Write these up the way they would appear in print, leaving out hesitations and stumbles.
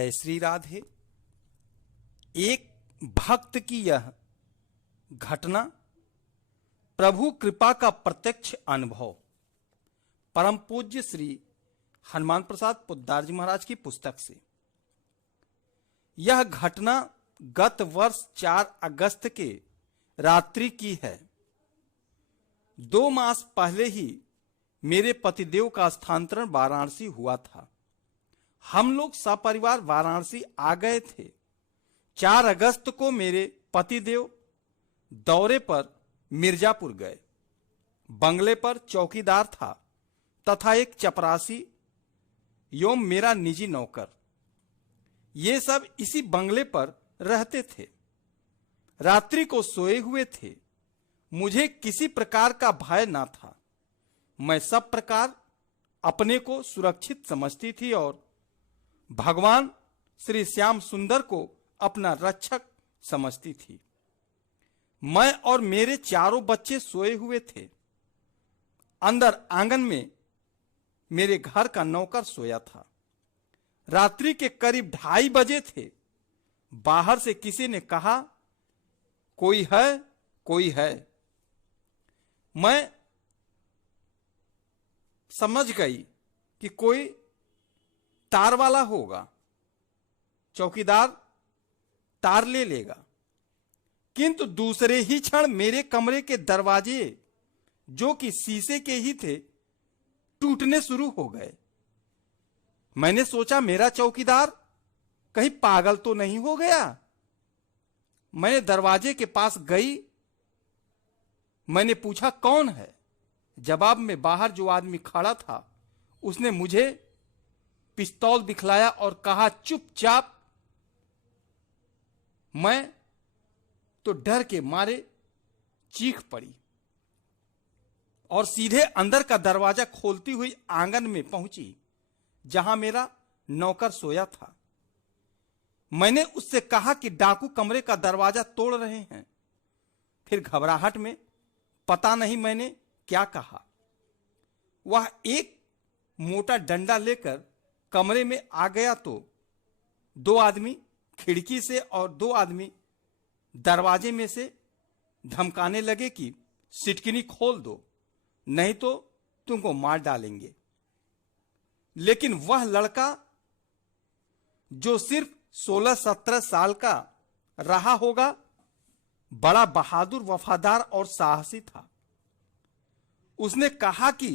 जय श्री राधे। एक भक्त की यह घटना प्रभु कृपा का प्रत्यक्ष अनुभव परम पूज्य श्री हनुमान प्रसाद पोद्दार जी महाराज की पुस्तक से। यह घटना गत वर्ष 4 अगस्त के रात्रि की है। 2 मास पहले ही मेरे पतिदेव का स्थानांतरण वाराणसी हुआ था। हम लोग सपरिवार वाराणसी आ गए थे। 4 अगस्त को मेरे पतिदेव दौरे पर मिर्जापुर गए। बंगले पर चौकीदार था तथा एक चपरासी एवं मेरा निजी नौकर, ये सब इसी बंगले पर रहते थे। रात्रि को सोए हुए थे। मुझे किसी प्रकार का भय ना था। मैं सब प्रकार अपने को सुरक्षित समझती थी और भगवान श्री श्याम सुंदर को अपना रक्षक समझती थी। मैं और मेरे 4 बच्चे सोए हुए थे। अंदर आंगन में मेरे घर का नौकर सोया था। रात्रि के करीब 2:30 बजे थे। बाहर से किसी ने कहा, कोई है, कोई है। मैं समझ गई कि कोई तार वाला होगा, चौकीदार तार ले लेगा। किंतु दूसरे ही क्षण मेरे कमरे के दरवाजे, जो कि शीशे के ही थे, टूटने शुरू हो गए। मैंने सोचा मेरा चौकीदार कहीं पागल तो नहीं हो गया। मैंने दरवाजे के पास गई। मैंने पूछा कौन है। जवाब में बाहर जो आदमी खड़ा था उसने मुझे पिस्तौल दिखलाया और कहा चुपचाप। मैं तो डर के मारे चीख पड़ी और सीधे अंदर का दरवाजा खोलती हुई आंगन में पहुंची जहां मेरा नौकर सोया था। मैंने उससे कहा कि डाकू कमरे का दरवाजा तोड़ रहे हैं। फिर घबराहट में पता नहीं मैंने क्या कहा। वह एक मोटा डंडा लेकर कमरे में आ गया तो 2 आदमी खिड़की से और 2 आदमी दरवाजे में से धमकाने लगे कि सिटकिनी खोल दो, नहीं तो तुमको मार डालेंगे। लेकिन वह लड़का जो सिर्फ 16-17 साल का रहा होगा, बड़ा बहादुर, वफादार और साहसी था। उसने कहा कि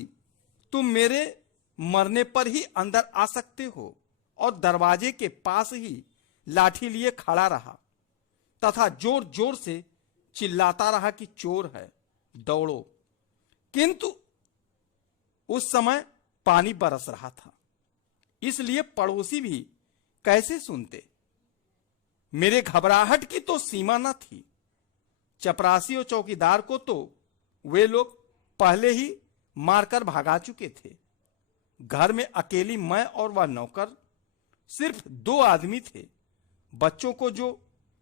तुम मेरे मरने पर ही अंदर आ सकते हो, और दरवाजे के पास ही लाठी लिए खड़ा रहा तथा जोर जोर से चिल्लाता रहा कि चोर है, दौड़ो। किंतु उस समय पानी बरस रहा था, इसलिए पड़ोसी भी कैसे सुनते। मेरे घबराहट की तो सीमा न थी। चपरासी और चौकीदार को तो वे लोग पहले ही मारकर भगा चुके थे। घर में अकेली मैं और वह नौकर, सिर्फ 2 आदमी थे। बच्चों को जो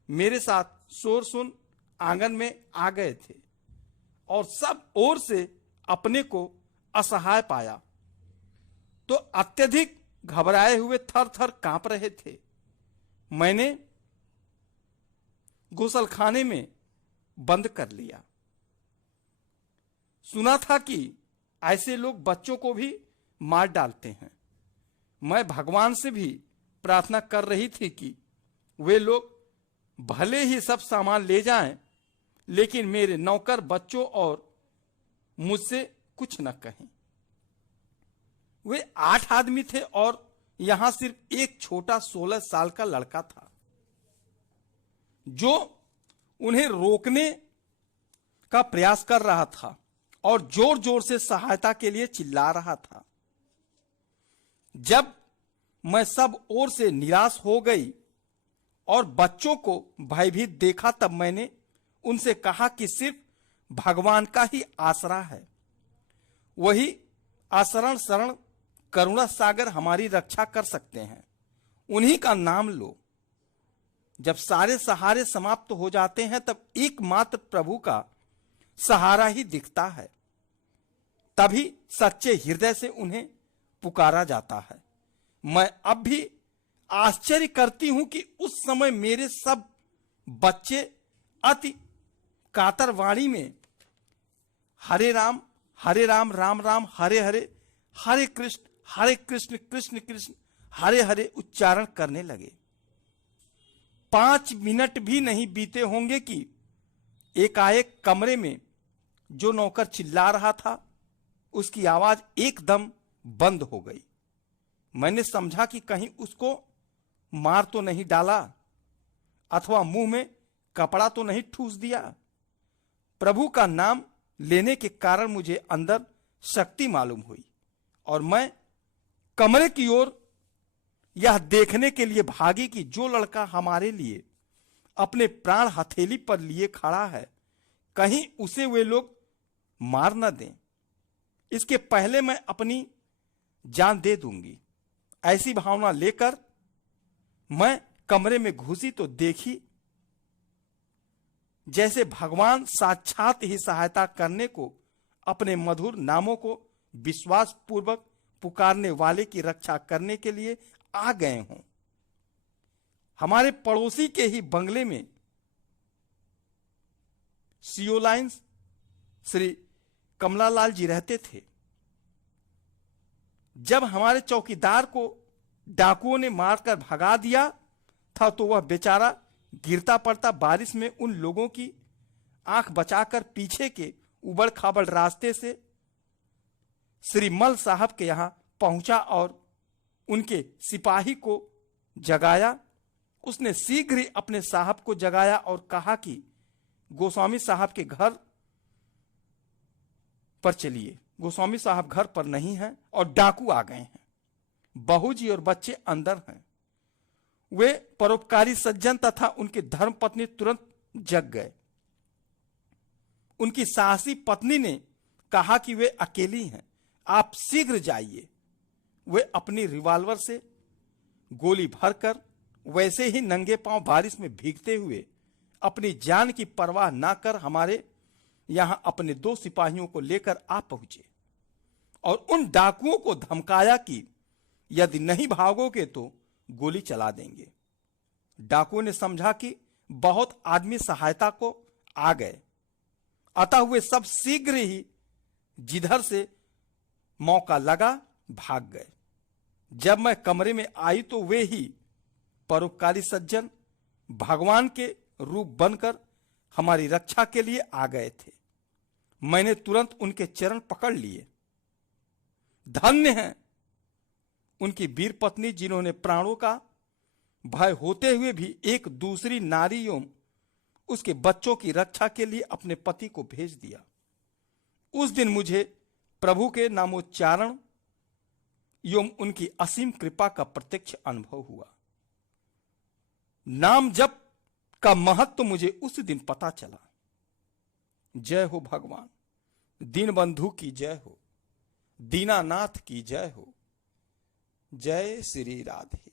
मेरे साथ शोर सुन आंगन में आ गए थे और सब ओर से अपने को असहाय पाया तो अत्यधिक घबराए हुए थर थर कांप रहे थे। मैंने गुसलखाने में बंद कर लिया। सुना था कि ऐसे लोग बच्चों को भी मार डालते हैं। मैं भगवान से भी प्रार्थना कर रही थी कि वे लोग भले ही सब सामान ले जाएं, लेकिन मेरे नौकर, बच्चों और मुझसे कुछ न कहें। वे 8 आदमी थे और यहां सिर्फ एक छोटा 16 साल का लड़का था जो उन्हें रोकने का प्रयास कर रहा था और जोर जोर से सहायता के लिए चिल्ला रहा था। जब मैं सब ओर से निराश हो गई और बच्चों को भयभीत देखा, तब मैंने उनसे कहा कि सिर्फ भगवान का ही आसरा है। वही आसरण शरण करुणा सागर हमारी रक्षा कर सकते हैं। उन्हीं का नाम लो। जब सारे सहारे समाप्त हो जाते हैं तब एकमात्र प्रभु का सहारा ही दिखता है। तभी सच्चे हृदय से उन्हें पुकारा जाता है। मैं अब भी आश्चर्य करती हूं कि उस समय मेरे सब बच्चे अति कातर वाणी में हरे राम राम राम हरे हरे, हरे कृष्ण कृष्ण कृष्ण हरे हरे उच्चारण करने लगे। 5 मिनट भी नहीं बीते होंगे कि एकाएक कमरे में जो नौकर चिल्ला रहा था उसकी आवाज एकदम बंद हो गई। मैंने समझा कि कहीं उसको मार तो नहीं डाला अथवा मुंह में कपड़ा तो नहीं ठूस दिया। प्रभु का नाम लेने के कारण मुझे अंदर शक्ति मालूम हुई और मैं कमरे की ओर यह देखने के लिए भागी कि जो लड़का हमारे लिए अपने प्राण हथेली पर लिए खड़ा है कहीं उसे वे लोग मार न दें। इसके पहले मैं अपनी जान दे दूंगी। ऐसी भावना लेकर मैं कमरे में घुसी तो देखी जैसे भगवान साक्षात ही सहायता करने को अपने मधुर नामों को विश्वास पूर्वक पुकारने वाले की रक्षा करने के लिए आ गए हों। हमारे पड़ोसी के ही बंगले में सीओ लाइन्स श्री कमलालाल जी रहते थे। जब हमारे चौकीदार को डाकुओं ने मारकर भगा दिया था तो वह बेचारा गिरता पड़ता बारिश में उन लोगों की आंख बचाकर पीछे के उबड़ खाबड़ रास्ते से श्री मल साहब के यहां पहुंचा और उनके सिपाही को जगाया। उसने शीघ्र ही अपने साहब को जगाया और कहा कि गोस्वामी साहब के घर पर चलिए। गोस्वामी साहब घर पर नहीं हैं और डाकू आ गए हैं। बहू जी और बच्चे अंदर हैं। वे परोपकारी सज्जन तथा उनकी धर्मपत्नी तुरंत जग गए। उनकी साहसी पत्नी ने कहा कि वे अकेली हैं, आप शीघ्र जाइए। वे अपनी रिवॉल्वर से गोली भरकर वैसे ही नंगे पांव बारिश में भीगते हुए अपनी जान की परवाह ना कर हमारे यहां अपने 2 सिपाहियों को लेकर आ पहुंचे और उन डाकुओं को धमकाया कि यदि नहीं भागोगे तो गोली चला देंगे। डाकुओं ने समझा कि बहुत आदमी सहायता को आ गए, अतः वे सब शीघ्र ही जिधर से मौका लगा भाग गए। जब मैं कमरे में आई तो वे ही परोपकारी सज्जन भगवान के रूप बनकर हमारी रक्षा के लिए आ गए थे। मैंने तुरंत उनके चरण पकड़ लिए। धन्य हैं उनकी वीर पत्नी जिन्होंने प्राणों का भय होते हुए भी एक दूसरी नारी एवं उसके बच्चों की रक्षा के लिए अपने पति को भेज दिया। उस दिन मुझे प्रभु के नामोच्चारण एवं उनकी असीम कृपा का प्रत्यक्ष अनुभव हुआ। नाम जप का महत्व मुझे उस दिन पता चला। जय हो भगवान, दीनबंधु की जय हो, दीनानाथ की जय हो। जय श्री राधे।